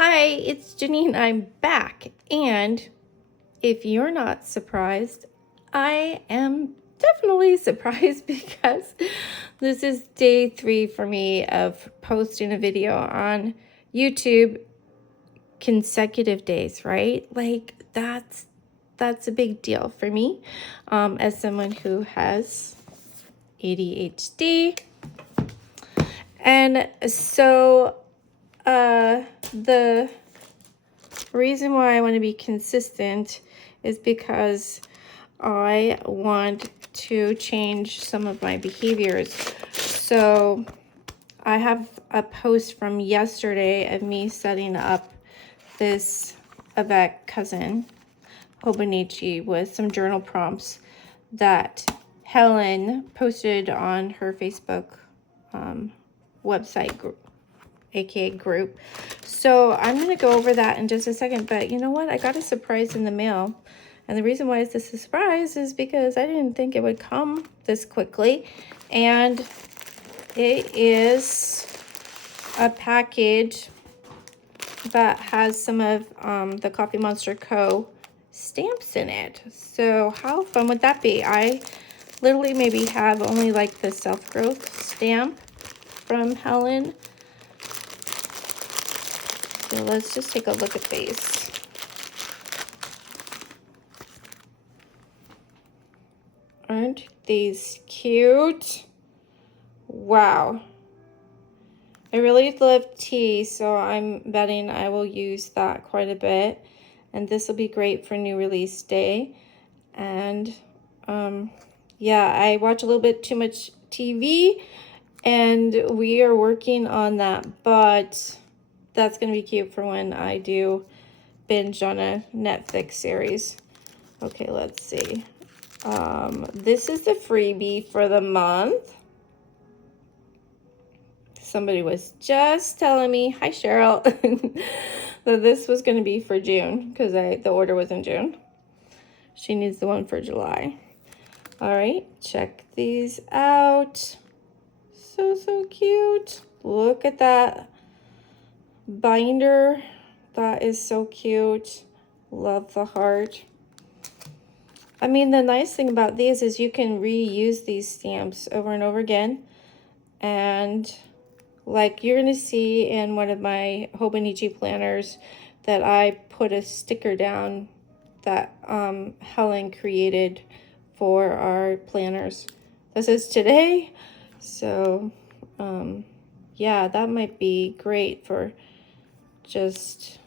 Hi, it's Jenean. I'm back. And if you're not surprised, I am definitely surprised because this is day 3 for me of posting a video on YouTube consecutive days, right? Like that's a big deal for me as someone who has ADHD. And so the reason why I want to be consistent is because I want to change some of my behaviors. So I have a post from yesterday of me setting up this Avec cousin, Hobonichi, with some journal prompts that Helen posted on her Facebook website group, aka group. So I'm going to go over that in just a second, but you know what? I got a surprise in the mail. And the reason why this is a surprise is because I didn't think it would come this quickly. And it is a package that has some of the Coffee Monster Co. stamps in it. So how fun would that be? I literally maybe have only like the self-growth stamp from Helen. So let's just take a look at these. Aren't these cute? Wow. I really love tea, so I'm betting I will use that quite a bit. And this will be great for new release day. And yeah, I watch a little bit too much TV, and we are working on that, but that's going to be cute for when I do binge on a Netflix series. Okay, let's see. This is the freebie for the month. Somebody was just telling me, hi Cheryl, that this was going to be for June because the order was in June. She needs the one for July. All right, check these out. So cute. Look at that binder. That is so cute. Love the heart. I mean, the nice thing about these is you can reuse these stamps over and over again. And like you're going to see in one of my Hobonichi planners that I put a sticker down that Helen created for our planners. This is today. So yeah, that might be great for just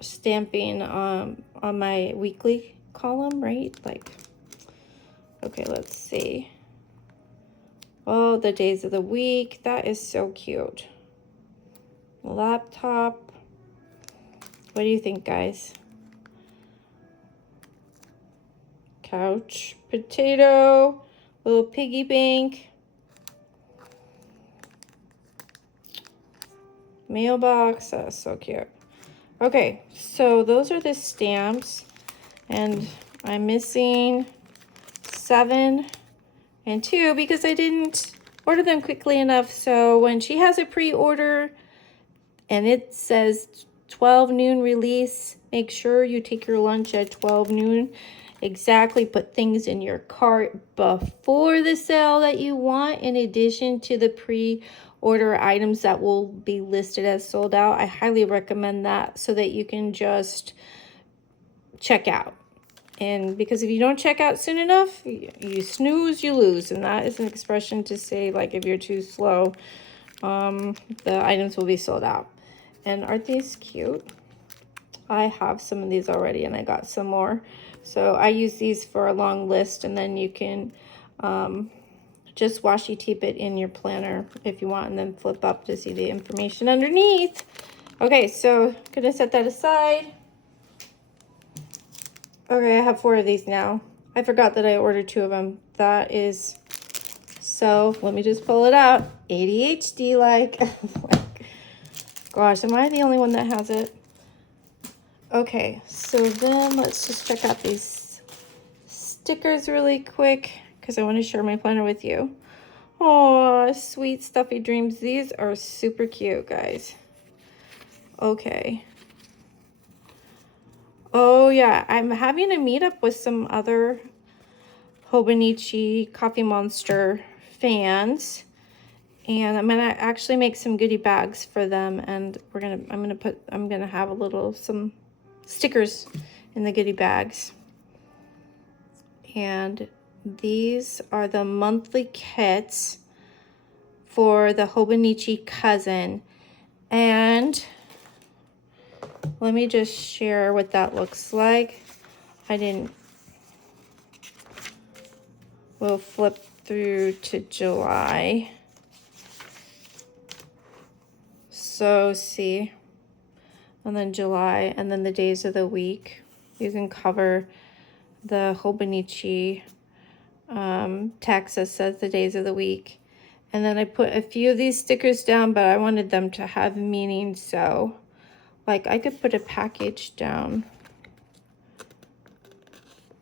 stamping on my weekly column, right? Like, okay, let's see. Oh, the days of the week. That is so cute. Laptop. What do you think, guys? Couch potato. Little piggy bank. Mailbox. That's so cute. Okay, so those are the stamps. And I'm missing 7 and 2 because I didn't order them quickly enough. So when she has a pre-order and it says 12 noon release, make sure you take your lunch at 12 noon. Exactly, put things in your cart before the sale that you want, in addition to the pre-order items that will be listed as sold out. I highly recommend that so that you can just check out. And because if you don't check out soon enough, you snooze, you lose. And that is an expression to say, like, if you're too slow, the items will be sold out. And aren't these cute? I have some of these already, and I got some more. So I use these for a long list, and then you can just washi tape it in your planner if you want, and then flip up to see the information underneath. Okay, so I'm gonna set that aside. Okay, I have 4 of these now. I forgot that I ordered 2 of them. That is, so let me just pull it out. ADHD like. Gosh, am I the only one that has it? Okay, so then let's just check out these stickers really quick because I want to share my planner with you. Oh, sweet stuffy dreams. These are super cute, guys. Okay. Oh yeah, I'm having a meetup with some other Hobonichi Coffee Monster fans, and I'm gonna actually make some goodie bags for them, and I'm gonna have some stickers in the goodie bags. And these are the monthly kits for the Hobonichi cousin, and let me just share what that looks like. We'll flip through to July. So see, and then July, and then the days of the week. You can cover the Hobonichi text that says the days of the week. And then I put a few of these stickers down, but I wanted them to have meaning, so like I could put a package down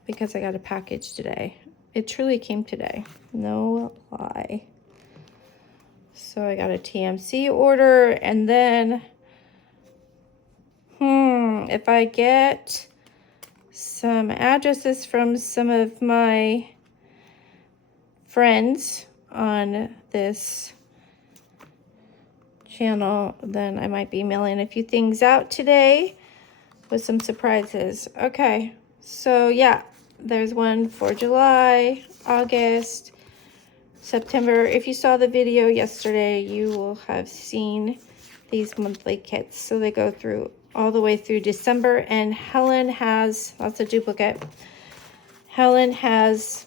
because I got a package today. It truly came today, no lie. So I got a TMC order, and then if I get some addresses from some of my friends on this channel, then I might be mailing a few things out today with some surprises. Okay, so yeah, there's one for July, August, September. If you saw the video yesterday, you will have seen these monthly kits. So they go through all the way through December, and Helen has, that's a duplicate. Helen has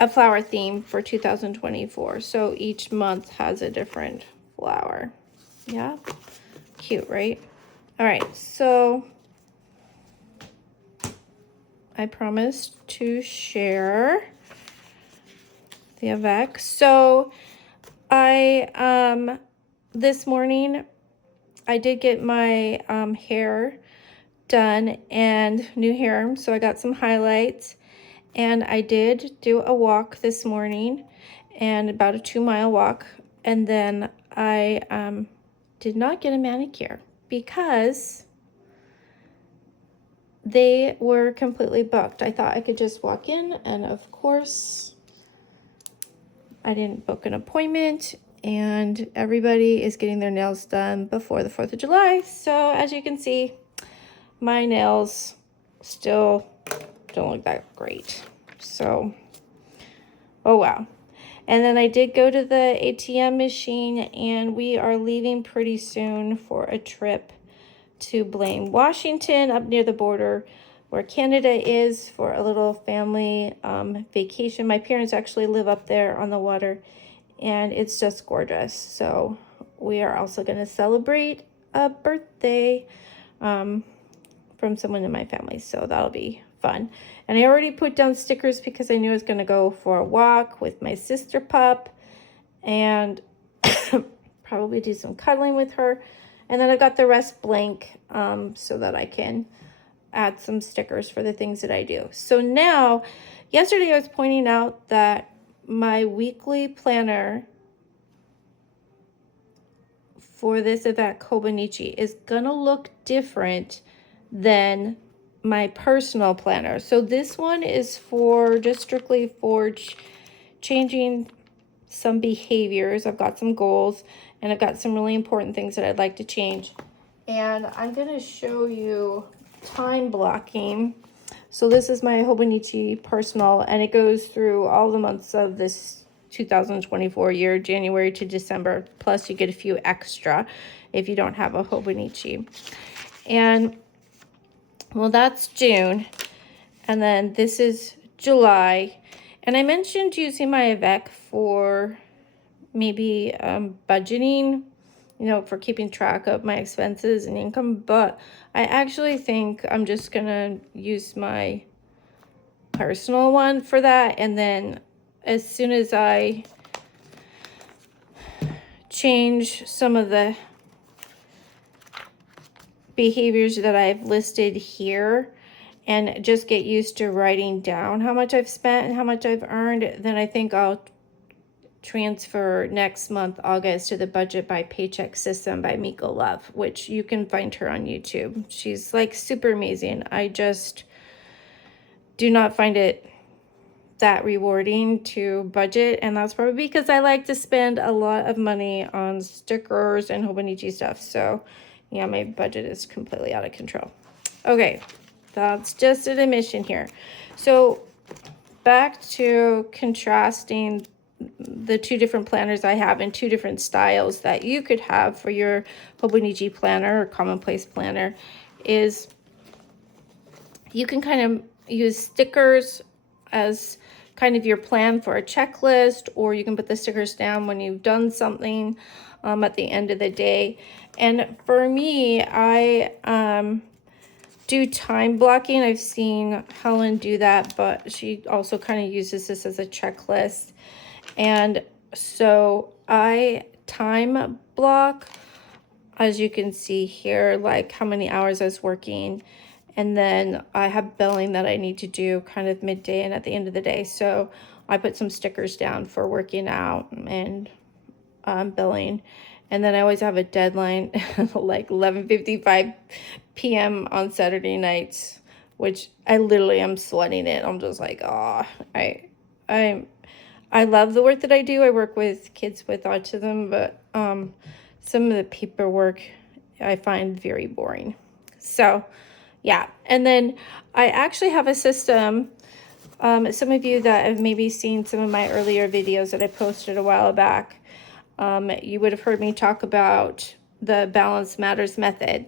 a flower theme for 2024. So each month has a different flower. Yeah, cute, right? All right, so I promised to share the avec. So I this morning I did get my hair done and new hair, so I got some highlights, and I did do a walk this morning, and about a 2-mile walk, and then I did not get a manicure because they were completely booked. I thought I could just walk in, and of course I didn't book an appointment, and everybody is getting their nails done before the 4th of July. So as you can see, my nails still don't look that great. So, oh wow. And then I did go to the ATM machine, and we are leaving pretty soon for a trip to Blaine, Washington, up near the border where Canada is, for a little family vacation. My parents actually live up there on the water, and it's just gorgeous. So we are also going to celebrate a birthday from someone in my family, so that'll be fun. And I already put down stickers because I knew I was going to go for a walk with my sister pup and probably do some cuddling with her. And then I've got the rest blank so that I can add some stickers for the things that I do. So now, yesterday I was pointing out that my weekly planner for this event, Hobonichi, is gonna look different than my personal planner. So this one is for just strictly for changing some behaviors. I've got some goals, and I've got some really important things that I'd like to change. And I'm gonna show you time blocking. So this is my Hobonichi personal, and it goes through all the months of this 2024 year, January to December, plus you get a few extra if you don't have a Hobonichi. And well, that's June, and then this is July. And I mentioned using my avec for maybe budgeting, you know, for keeping track of my expenses and income, but I actually think I'm just gonna use my personal one for that. And then as soon as I change some of the behaviors that I've listed here and just get used to writing down how much I've spent and how much I've earned, then I think I'll transfer next month, August, to the Budget by Paycheck System by Miko Love, which you can find her on YouTube. She's like super amazing. I just do not find it that rewarding to budget, and that's probably because I like to spend a lot of money on stickers and Hobonichi stuff. So yeah, my budget is completely out of control. Okay, that's just an admission here. So back to contrasting the two different planners I have in two different styles that you could have for your Hobonichi planner or commonplace planner is you can kind of use stickers as kind of your plan for a checklist, or you can put the stickers down when you've done something at the end of the day. And for me, I do time blocking. I've seen Helen do that, but she also kind of uses this as a checklist. And so I time block, as you can see here, like how many hours I was working. And then I have billing that I need to do kind of midday and at the end of the day. So I put some stickers down for working out and billing. And then I always have a deadline like 11:55 p.m. on Saturday nights, which I literally am sweating it. I'm just like, oh, I love the work that I do. I work with kids with autism, but some of the paperwork I find very boring. So yeah, and then I actually have a system. Some of you that have maybe seen some of my earlier videos that I posted a while back, you would have heard me talk about the Balance Matters method.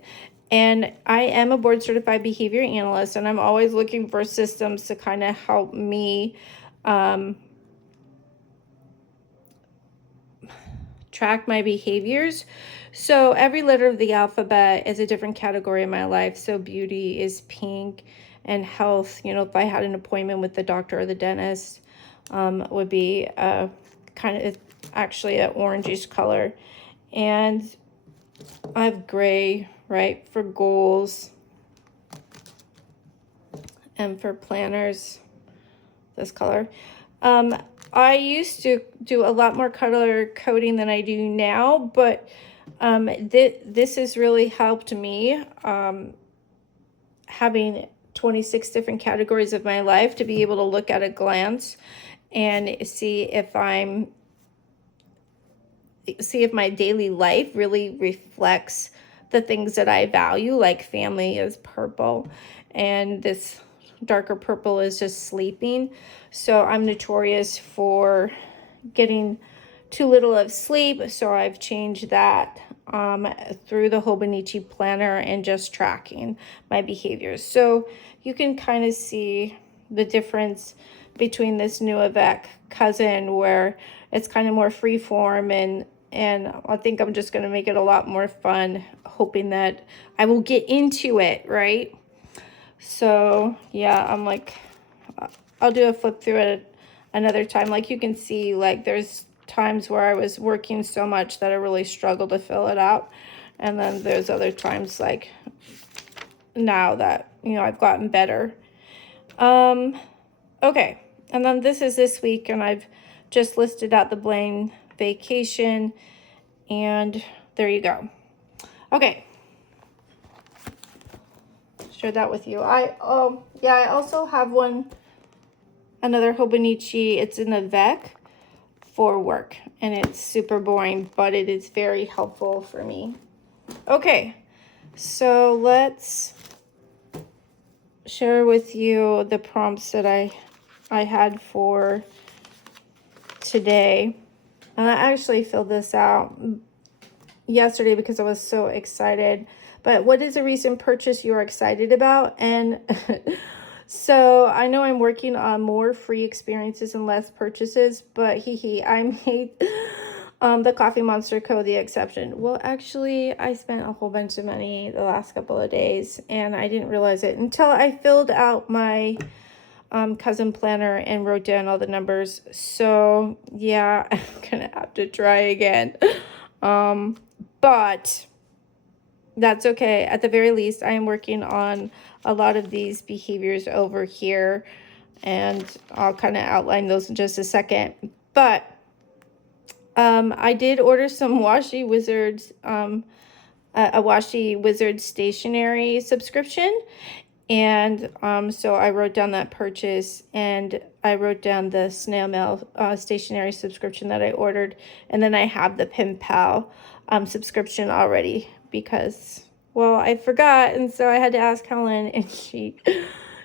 And I am a board certified behavior analyst, and I'm always looking for systems to kind of help me track my behaviors. So every letter of the alphabet is a different category in my life. So beauty is pink, and health, you know, if I had an appointment with the doctor or the dentist, would be kind of actually an orangish color. And I have gray, right, for goals, and for planners, this color. I used to do a lot more color coding than I do now, but this has really helped me, having 26 different categories of my life to be able to look at a glance and see if my daily life really reflects the things that I value. Like family is purple, and this darker purple is just sleeping. So I'm notorious for getting too little of sleep, so I've changed that through the Hobonichi planner and just tracking my behaviors. So you can kind of see the difference between this new Avec cousin, where it's kind of more free form, and I think I'm just going to make it a lot more fun, hoping that I will get into it, right? So yeah, I'm like, I'll do a flip through it another time. Like you can see, like there's times where I was working so much that I really struggled to fill it out. And then there's other times like now that, you know, I've gotten better. Okay. And then this is this week, and I've just listed out the Blaine vacation, and there you go. Okay. Share that with you. I also have another Hobonichi. It's in the Vec for work, and it's super boring, but it is very helpful for me. Okay, so let's share with you the prompts that I had for today. And I actually filled this out yesterday because I was so excited. But what is a recent purchase you are excited about? And so I know I'm working on more free experiences and less purchases, but I made the Coffee Monster Co. the exception. Well, actually, I spent a whole bunch of money the last couple of days, and I didn't realize it until I filled out my cousin planner and wrote down all the numbers. So yeah, I'm gonna have to try again. But that's okay. At the very least, I am working on a lot of these behaviors over here, and I'll kind of outline those in just a second. But I did order some Washi Wizards, a Washi Wizard stationery subscription. And so I wrote down that purchase, and I wrote down the snail mail stationery subscription that I ordered. And then I have the Pen Pal subscription already because, well, I forgot. And so I had to ask Helen, and she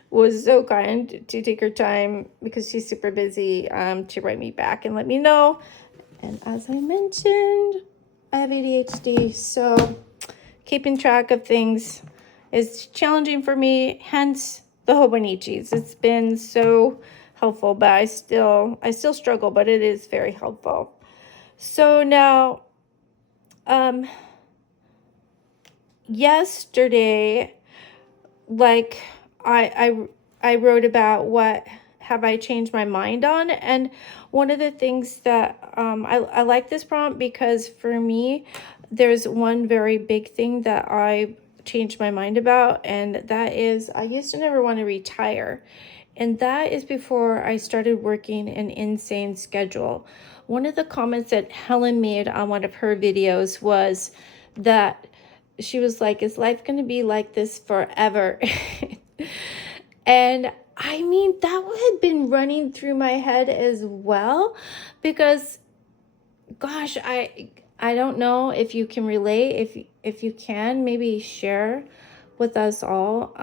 was so kind to take her time because she's super busy to write me back and let me know. And as I mentioned, I have ADHD, so keeping track of things is challenging for me, hence the Hobonichis. It's been so helpful, but I still struggle, but it is very helpful. So now, yesterday, like I wrote about what have I changed my mind on, and one of the things that I like this prompt because for me, there's one very big thing that I changed my mind about, and that is I used to never want to retire. And that is before I started working an insane schedule. One of the comments that Helen made on one of her videos was that she was like, is life going to be like this forever? And I mean, that had been running through my head as well, because gosh, I don't know if you can relate. If you can, maybe share with us all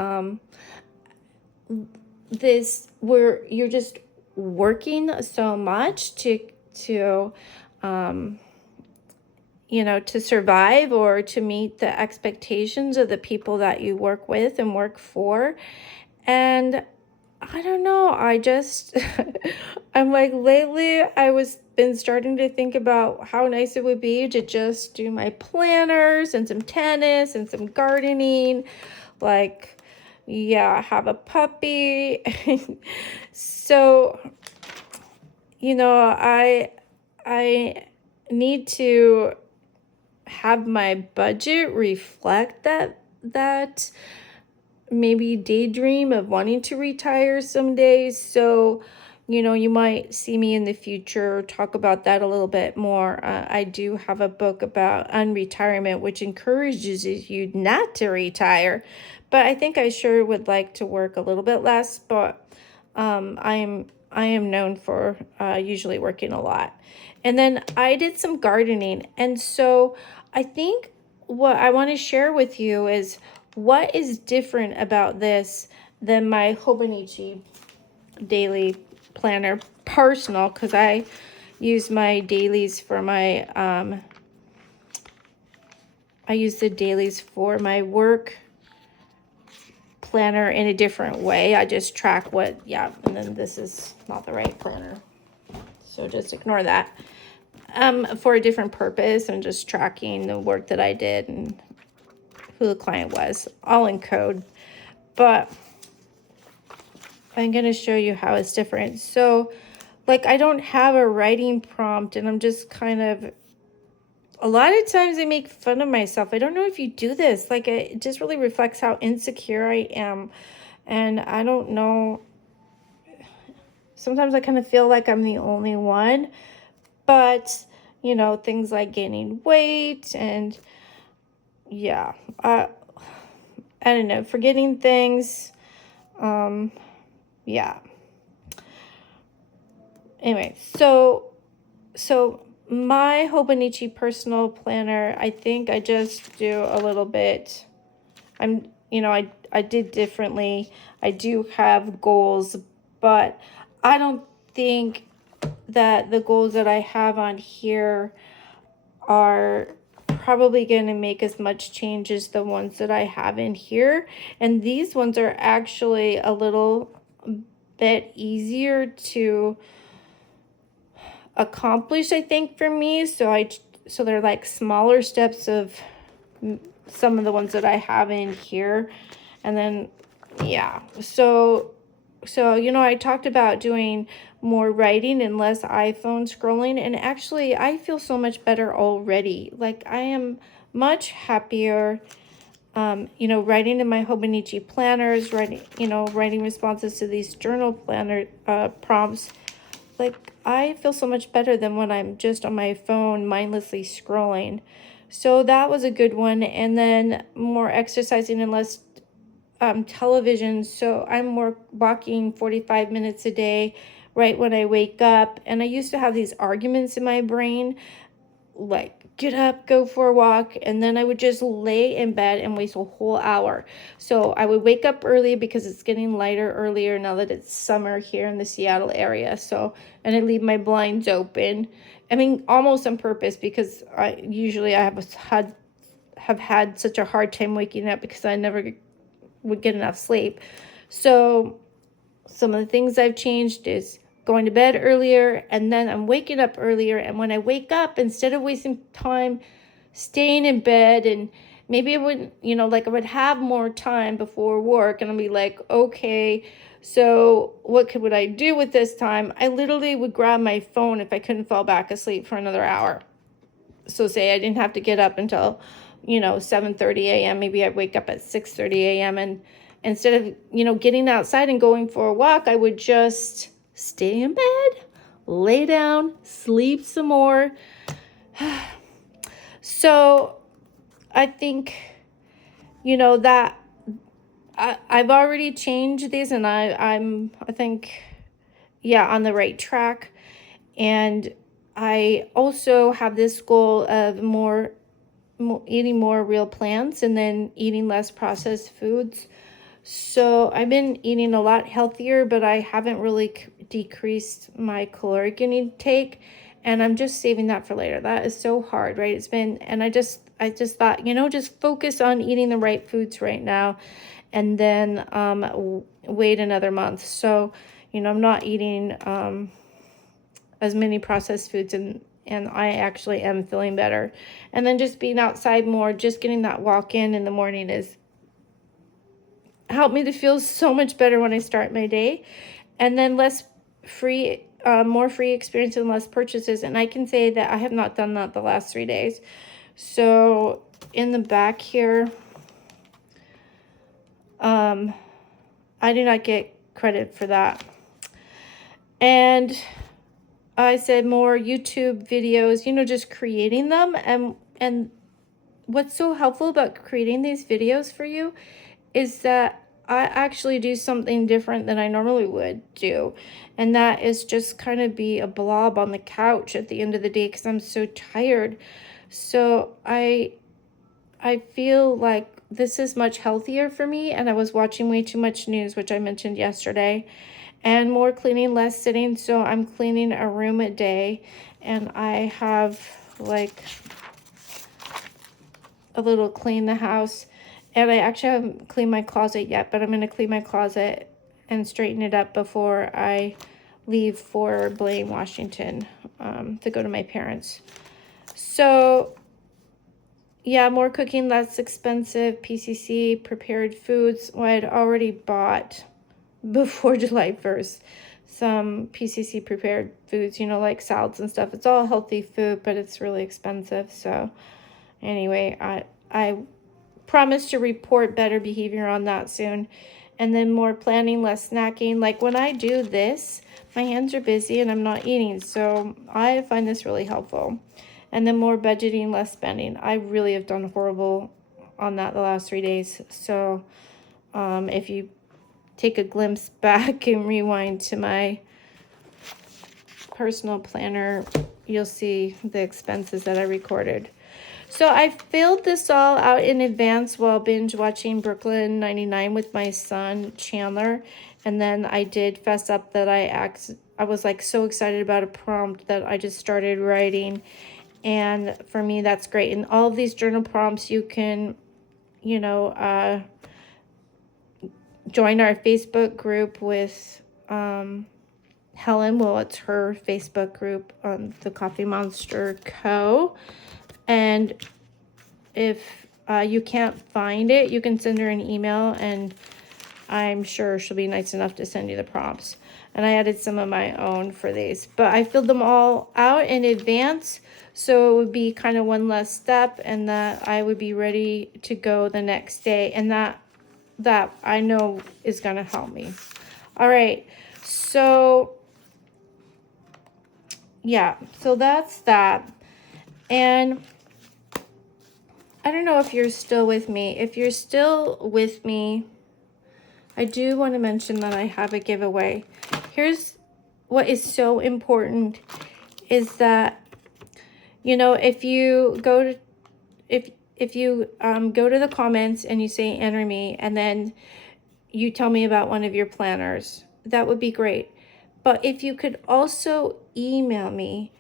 this, where you're just working so much to you know, to survive or to meet the expectations of the people that you work with and work for. And I don't know, I just I'm like, lately I was been starting to think about how nice it would be to just do my planners and some tennis and some gardening, like, yeah, have a puppy. So, you know, I need to have my budget reflect that maybe daydream of wanting to retire someday. So, you know, you might see me in the future talk about that a little bit more. I do have a book about unretirement, which encourages you not to retire. But I think I sure would like to work a little bit less. But I am known for usually working a lot. And then I did some gardening. And so I think what I want to share with you is what is different about this than my Hobonichi daily planner personal, because I use my dailies for my I use the dailies for my work planner in a different way. I just track what, yeah, and then this is not the right planner, so just ignore that. For a different purpose and just tracking the work that I did and who the client was, all in code. But I'm going to show you how it's different. So, like, I don't have a writing prompt, and I'm just kind of, a lot of times I make fun of myself. I don't know if you do this. Like, it just really reflects how insecure I am. And I don't know. Sometimes I kind of feel like I'm the only one. But, you know, things like gaining weight and, yeah, I don't know, forgetting things. Yeah. Anyway, so my Hobonichi personal planner, I think I just do a little bit. You know, I did differently. I do have goals, but I don't think that the goals that I have on here are probably going to make as much change as the ones that I have in here. And these ones are actually a little bit easier to accomplish, I think, for me. So they're like smaller steps of some of the ones that I have in here. And then, yeah, so you know, I talked about doing more writing and less iPhone scrolling, and actually I feel so much better already. Like, I am much happier, you know, writing in my Hobonichi planners, writing responses to these journal planner prompts. like, I feel so much better than when I'm just on my phone mindlessly scrolling. So that was a good one. And then more exercising and less television. So I'm more walking 45 minutes a day right when I wake up. And I used to have these arguments in my brain, like, get up, go for a walk, and then I would just lay in bed and waste a whole hour. So I would wake up early because it's getting lighter earlier now that it's summer here in the Seattle area. So, and I leave my blinds open. I mean, almost on purpose, because I have had such a hard time waking up because I never would get enough sleep. So some of the things I've changed is going to bed earlier, and then I'm waking up earlier. And when I wake up, instead of wasting time staying in bed, and maybe I wouldn't, like, I would have more time before work, and I'll be like, okay, so would I do with this time? I literally would grab my phone if I couldn't fall back asleep for another hour. So say I didn't have to get up until 7:30 a.m. Maybe I'd wake up at 6:30 a.m. and instead of getting outside and going for a walk, I would just stay in bed, lay down, sleep some more. So I think that I've already changed these, and I think on the right track. And I also have this goal of eating more real plants and then eating less processed foods. So I've been eating a lot healthier, but I haven't really decreased my caloric intake, and I'm just saving that for later. That is so hard, right? And I just thought, just focus on eating the right foods right now, and then wait another month. So, I'm not eating as many processed foods, and I actually am feeling better. And then just being outside more, just getting that walk in the morning is helped me to feel so much better when I start my day. And then more free experience and less purchases. And I can say that I have not done that the last 3 days. So in the back here, I do not get credit for that. And I said more YouTube videos, just creating them. And what's so helpful about creating these videos for you is that I actually do something different than I normally would do. And that is just kind of be a blob on the couch at the end of the day because I'm so tired. So I feel like this is much healthier for me. And I was watching way too much news, which I mentioned yesterday. And more cleaning, less sitting. So I'm cleaning a room a day. And I have like a little clean the house. And I actually haven't cleaned my closet yet, but I'm going to clean my closet and straighten it up before I leave for Blaine, Washington, to go to my parents. So yeah, more cooking, less expensive, PCC, prepared foods. Well, I'd already bought before July 1st some PCC prepared foods, like salads and stuff. It's all healthy food, but it's really expensive. So anyway, I promise to report better behavior on that soon. And then more planning, less snacking. Like when I do this, my hands are busy and I'm not eating. So I find this really helpful. And then more budgeting, less spending. I really have done horrible on that the last 3 days. So if you take a glimpse back and rewind to my personal planner, you'll see the expenses that I recorded. So I filled this all out in advance while binge watching Brooklyn 99 with my son Chandler. And then I did fess up that I was like so excited about a prompt that I just started writing. And for me, that's great. And all of these journal prompts, you can, join our Facebook group with Helen. Well, it's her Facebook group on the Coffee Monster Co. And if you can't find it, you can send her an email, and I'm sure she'll be nice enough to send you the prompts. And I added some of my own for these, but I filled them all out in advance, so it would be kind of one less step, and that I would be ready to go the next day, and that I know is going to help me. All right, so yeah, so that's that. And I don't know if you're still with me. If you're still with me, I do want to mention that I have a giveaway. Here's what is so important is that, you know, if you go to go to the comments and you say enter me, and then you tell me about one of your planners, that would be great. But if you could also email me,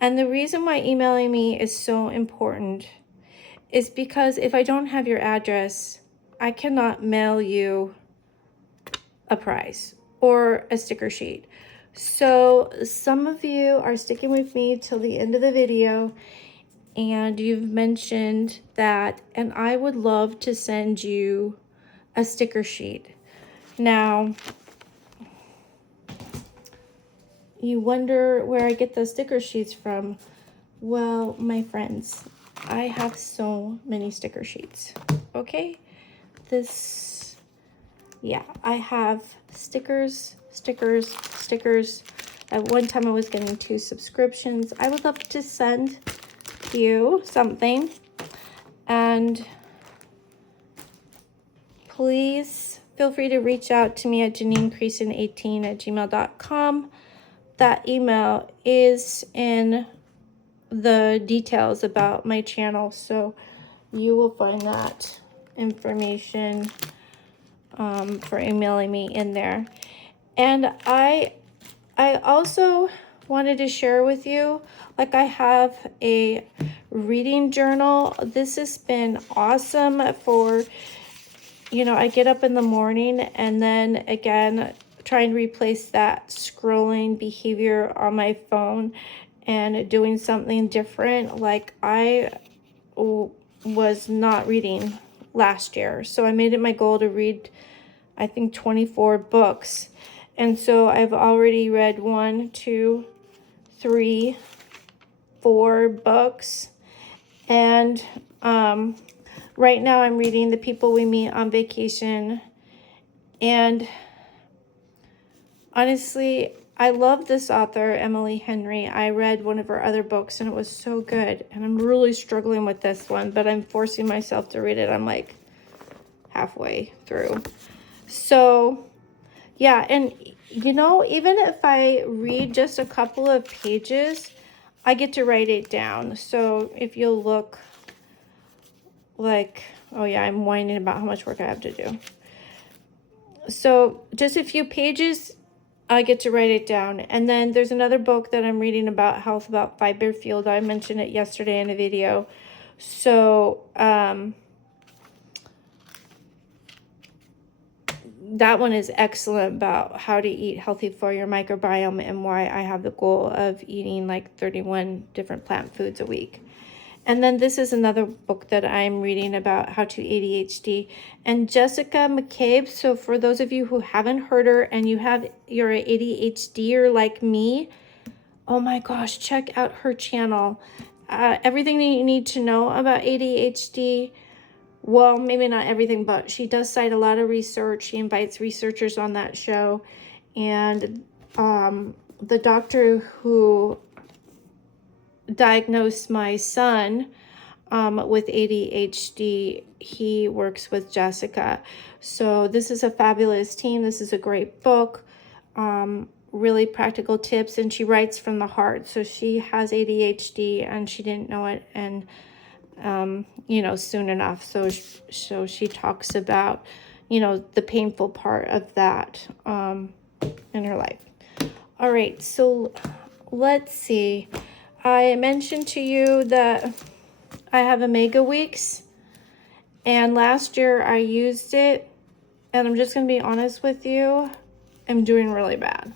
and the reason why emailing me is so important is because if I don't have your address, I cannot mail you a prize or a sticker sheet. So some of you are sticking with me till the end of the video, and you've mentioned that, and I would love to send you a sticker sheet. Now, you wonder where I get those sticker sheets from. Well, my friends, I have so many sticker sheets, okay? Yeah, I have stickers. At one time I was getting 2 subscriptions. I would love to send you something, and please feel free to reach out to me at jeneancreason18@gmail.com. That email is in the details about my channel, so you will find that information for emailing me in there. And I also wanted to share with you, like, I have a reading journal. This has been awesome for, you know, I get up in the morning and then again trying to replace that scrolling behavior on my phone and doing something different. Like, I was not reading last year, so I made it my goal to read, I think, 24 books. And so I've already read 1, 2, 3, 4 books. And right now I'm reading The People We Meet on Vacation. And honestly, I love this author, Emily Henry. I read one of her other books and it was so good. And I'm really struggling with this one, but I'm forcing myself to read it. I'm like halfway through. So yeah, and you know, even if I read just a couple of pages, I get to write it down. So if you'll look, like, oh yeah, I'm whining about how much work I have to do. So just a few pages, I get to write it down. And then there's another book that I'm reading about health, about fiber field. I mentioned it yesterday in a video. So that one is excellent about how to eat healthy for your microbiome and why I have the goal of eating like 31 different plant foods a week. And then this is another book that I'm reading about how to ADHD. And Jessica McCabe, so for those of you who haven't heard her and you're an ADHDer like me, oh my gosh, check out her channel. Everything that you need to know about ADHD. Well, maybe not everything, but she does cite a lot of research. She invites researchers on that show. And the doctor who diagnosed my son with ADHD, he works with Jessica. So this is a fabulous team. This is a great book. Really practical tips, and she writes from the heart. So she has ADHD and she didn't know it, and you know, soon enough. So she talks about, you know, the painful part of that in her life. All right, so let's see. I mentioned to you that I have Omega Weeks, and last year I used it, and I'm just going to be honest with you, I'm doing really bad.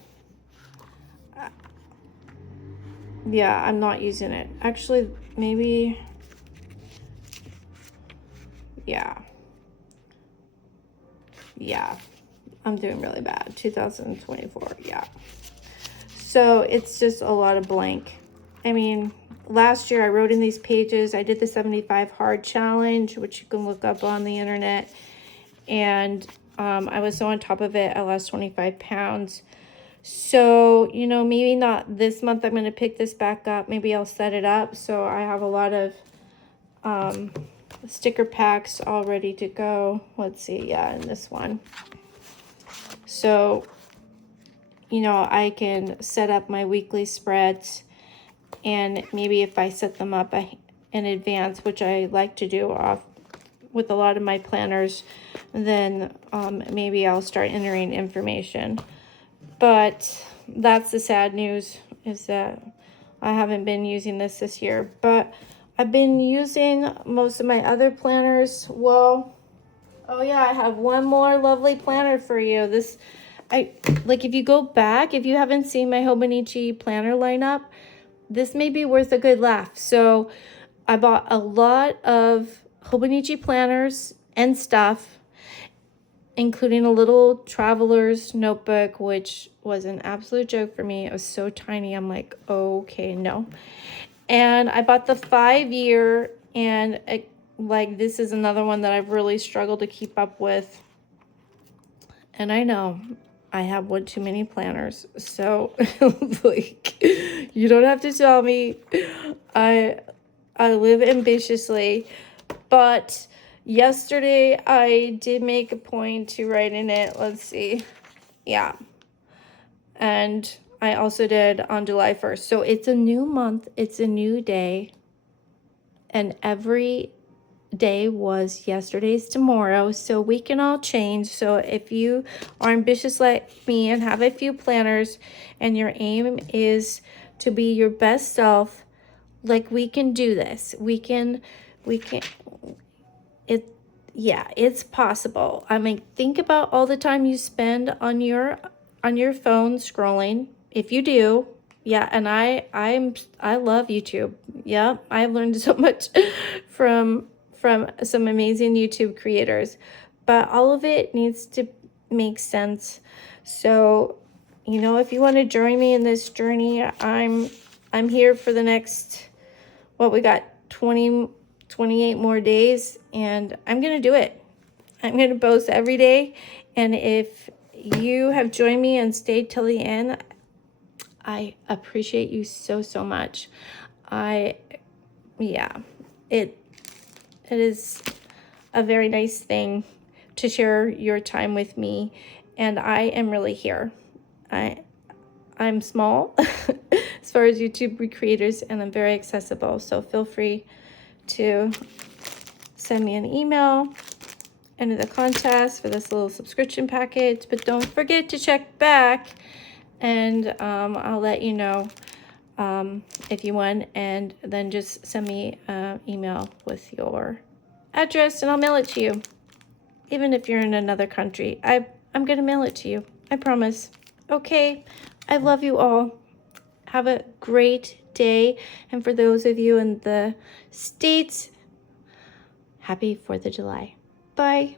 Yeah, I'm not using it. Actually, maybe, yeah, I'm doing really bad. 2024, yeah. So it's just a lot of blank. I mean, last year I wrote in these pages. I did the 75 hard challenge, which you can look up on the internet. And I was so on top of it, I lost 25 pounds. So, you know, maybe not this month I'm going to pick this back up. Maybe I'll set it up. So I have a lot of sticker packs all ready to go. Let's see. Yeah, in this one. So, you know, I can set up my weekly spreads, and maybe if I set them up in advance, which I like to do off with a lot of my planners, then maybe I'll start entering information. But that's the sad news, is that I haven't been using this year. But I've been using most of my other planners. Well, oh yeah, I have one more lovely planner for you. This, like, if you go back, if you haven't seen my Hobonichi planner lineup, this may be worth a good laugh. So I bought a lot of Hobonichi planners and stuff, including a little traveler's notebook, which was an absolute joke for me. It was so tiny. I'm like, okay, no. And I bought the 5-year, and like, this is another one that I've really struggled to keep up with. And I know I have one too many planners. So like, you don't have to tell me. I live ambitiously. But yesterday I did make a point to write in it. Let's see. Yeah. And I also did on July 1st. So it's a new month. It's a new day. And every day was yesterday's tomorrow. So we can all change. So if you are ambitious like me and have a few planners, and your aim is to be your best self, like, we can do this. Yeah, it's possible. I mean, think about all the time you spend on your phone scrolling. If you do, yeah, and I love YouTube. Yeah, I've learned so much from some amazing YouTube creators, but all of it needs to make sense. So, you know, if you want to join me in this journey, I'm here for the next, what, we got 28 more days, and I'm gonna do it. I'm gonna post every day, and if you have joined me and stayed till the end, I appreciate you so much. Yeah, it is a very nice thing to share your time with me, and I am really here. I'm small as far as YouTube creators, and I'm very accessible, so feel free to send me an email, enter the contest for this little subscription package, but don't forget to check back, and I'll let you know if you won, and then just send me an email with your address and I'll mail it to you. Even if you're in another country, I'm gonna mail it to you, I promise. Okay, I love you all. Have a great day, and for those of you in the States, happy 4th of July. Bye.